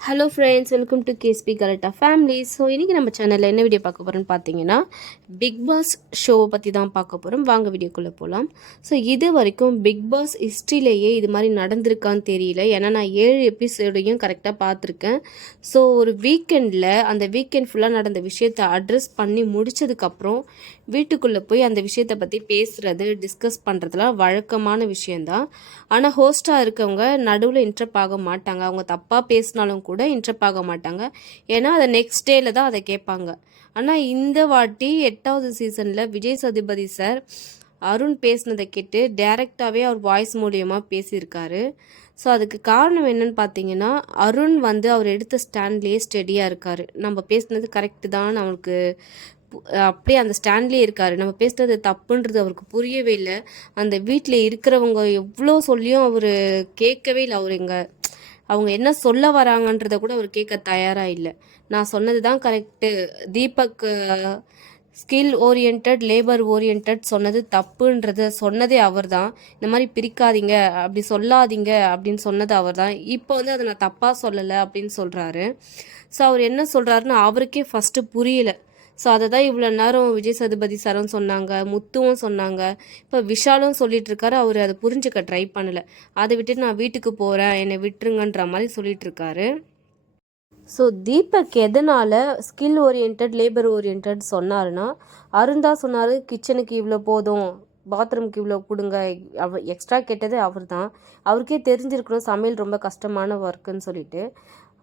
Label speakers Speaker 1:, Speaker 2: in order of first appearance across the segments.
Speaker 1: Hello friends welcome to கேஸ்பி கலட்டா family so இன்றைக்கி நம்ம சேனலில் என்ன வீடியோ பார்க்க போகிறோம்னு பார்த்தீங்கன்னா பிக் பாஸ் ஷோவை பற்றி தான் பார்க்க போகிறோம் வாங்க வீடியோக்குள்ளே போகலாம் ஸோ இது வரைக்கும் பிக் பாஸ் ஹிஸ்ட்ரியிலேயே இது மாதிரி நடந்திருக்கான்னு தெரியல. ஏன்னா நான் ஏழு எபிசோடையும் கரெக்டாக பார்த்துருக்கேன். ஸோ ஒரு வீக்கெண்டில் அந்த வீக்கெண்ட் ஃபுல்லாக நடந்த விஷயத்தை அட்ரஸ் பண்ணி முடிச்சதுக்கப்புறம் வீட்டுக்குள்ளே போய் அந்த விஷயத்தை பற்றி பேசுகிறது டிஸ்கஸ் பண்ணுறதுலாம் வழக்கமான விஷயந்தான் ஆனால் ஹோஸ்ட்டாக இருக்கவங்க நடுவில் இன்ட்ரப் ஆக மாட்டாங்க. அவங்க தப்பாக பேசினாலும் கூட இன்ட்ரப் ஆக மாட்டாங்க. ஏன்னா அதை நெக்ஸ்ட் டேயில் தான் அதை கேட்பாங்க. ஆனால் இந்த வாட்டி எட்டாவது சீசனில் விஜய் சதுபதி சார் அருண் பேசினதை கேட்டு டைரெக்டாகவே அவர் வாய்ஸ் மூலியமாக பேசியிருக்காரு. ஸோ அதுக்கு காரணம் என்னன்னு பார்த்தீங்கன்னா அருண் வந்து அவர் எடுத்த ஸ்டாண்ட்லேயே ஸ்டெடியாக இருக்கார். நம்ம பேசினது கரெக்டு தான். அவனுக்கு அப்படியே அந்த ஸ்டாண்ட்லேயே இருக்கார். நம்ம பேசுனது தப்புன்றது அவருக்கு புரியவே இல்லை. அந்த வீட்டில் இருக்கிறவங்க எவ்வளோ சொல்லியும் அவர் கேட்கவே இல்லை. அவர் எங்கள் அவங்க என்ன சொல்ல வராங்கன்றத கூட அவர் கேட்க தயாராக இல்லை. நான் சொன்னது தான் correct Deepak skill orient labour orient சொன்னது தப்புன்றத சொன்னதே அவர் தான் இந்த மாதிரி பிரிக்காதீங்க அப்படி சொல்லாதீங்க அப்படின்னு சொன்னது அவர் தான் இப்போ வந்து அதை நான் தப்பாக சொல்லலை அப்படின்னு சொல்கிறாரு ஸோ அவர் என்ன சொல்கிறாருன்னு அவருக்கே ஃபஸ்ட்டு புரியலை. ஸோ அதை தான் இவ்வளோ நேரம் விஜய் சதுபதி சாரும் சொன்னாங்க முத்துவும் சொன்னாங்க. இப்போ விஷாலும் சொல்லிட்டு இருக்காரு அவர் அதை புரிஞ்சுக்க ட்ரை பண்ணல. அதை விட்டுட்டு நான் வீட்டுக்கு போகிறேன் என்னை விட்டுருங்கன்ற மாதிரி சொல்லிட்டு இருக்காரு ஸோ தீபக் எதனால் ஸ்கில் ஓரியன்ட் லேபர் ஓரியன்ட் சொன்னாருன்னா அருந்தா சொன்னார் கிச்சனுக்கு இவ்வளோ போதும் பாத்ரூம்க்கு இவ்வளோ கொடுங்க அவ எக்ஸ்ட்ரா கேட்டது அவர் தான் அவருக்கே தெரிஞ்சிருக்கணும் சமையல் ரொம்ப கஷ்டமான ஒர்க்குன்னு சொல்லிட்டு.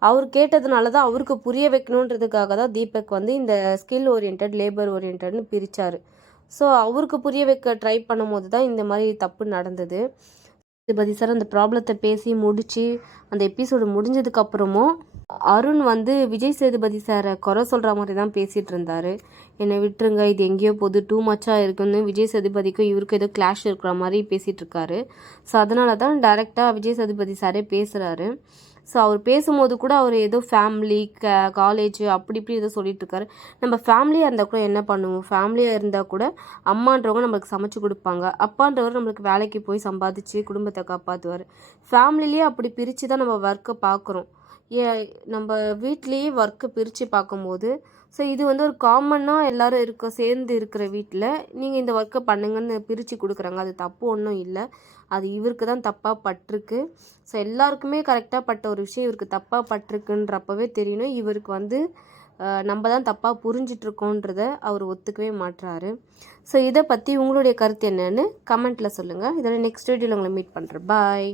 Speaker 1: அவர் கேட்டதுனால தான் அவருக்கு புரிய வைக்கணுன்றதுக்காக தான் தீபக் வந்து இந்த ஸ்கில் ஓரியன்ட் லேபர் ஓரியன்ட்னு பிரித்தார் ஸோ அவருக்கு புரிய வைக்க ட்ரை பண்ணும்போது தான் இந்த மாதிரி தப்பு நடந்தது. சேதுபதி சார் அந்த ப்ராப்ளத்தை பேசி முடித்து அந்த எபிசோடு முடிஞ்சதுக்கப்புறமும் அருண் வந்து விஜய் சேதுபதி சாரை குறை சொல்கிற மாதிரி தான் பேசிகிட்டு இருந்தார். என்னை விட்டுருங்க இது எங்கேயோ போது டூ மச்சாக இருக்குன்னு விஜய் சேதுபதிக்கும் இவருக்கும் ஏதோ கிளாஷ் இருக்கிற மாதிரி பேசிகிட்டு இருக்காரு. ஸோ அதனால தான் டைரெக்டாக விஜய் சேதுபதி சாரே பேசுகிறாரு ஸோ அவர் பேசும்போது கூட அவர் ஏதோ ஃபேமிலி க காலேஜ் அப்படி இப்படி ஏதோ சொல்லிட்டு நம்ம ஃபேமிலியாக இருந்தால் கூட என்ன பண்ணுவோம்? ஃபேமிலியாக இருந்தால் கூட அம்மான்றவங்க நம்மளுக்கு சமைச்சு கொடுப்பாங்க. அப்பான்றவர் நம்மளுக்கு வேலைக்கு போய் சம்பாதிச்சு குடும்பத்தை காப்பாற்றுவார் ஃபேமிலிலேயே அப்படி பிரித்து தான் நம்ம ஒர்க்கை பார்க்குறோம். நம்ம வீட்லேயே ஒர்க்கை பிரித்து பார்க்கும்போது ஸோ இது வந்து ஒரு காமனாக எல்லாரும் இருக்க சேர்ந்து இருக்கிற வீட்டில் நீங்கள் இந்த ஒர்க்கை பண்ணுங்கன்னு பிரித்து கொடுக்குறாங்க. அது தப்பு ஒன்றும் இல்லை. அது இவருக்கு தான் தப்பாக பட்டிருக்கு. ஸோ எல்லாருக்குமே கரெக்டாக பட்ட ஒரு விஷயம் இவருக்கு தப்பாக பட்டிருக்குன்றப்பவே தெரியணும். இவருக்கு வந்து நம்ம தான் தப்பாக புரிஞ்சிட்ருக்கோன்றத அவர் ஒத்துக்கவே மாட்டுறாரு ஸோ இதை பற்றி உங்களுடைய கருத்து என்னன்னு கமெண்ட்டில் சொல்லுங்கள் இதோட நெக்ஸ்ட் வீடியோவில் உங்களை மீட் பண்ணுறேன் பாய்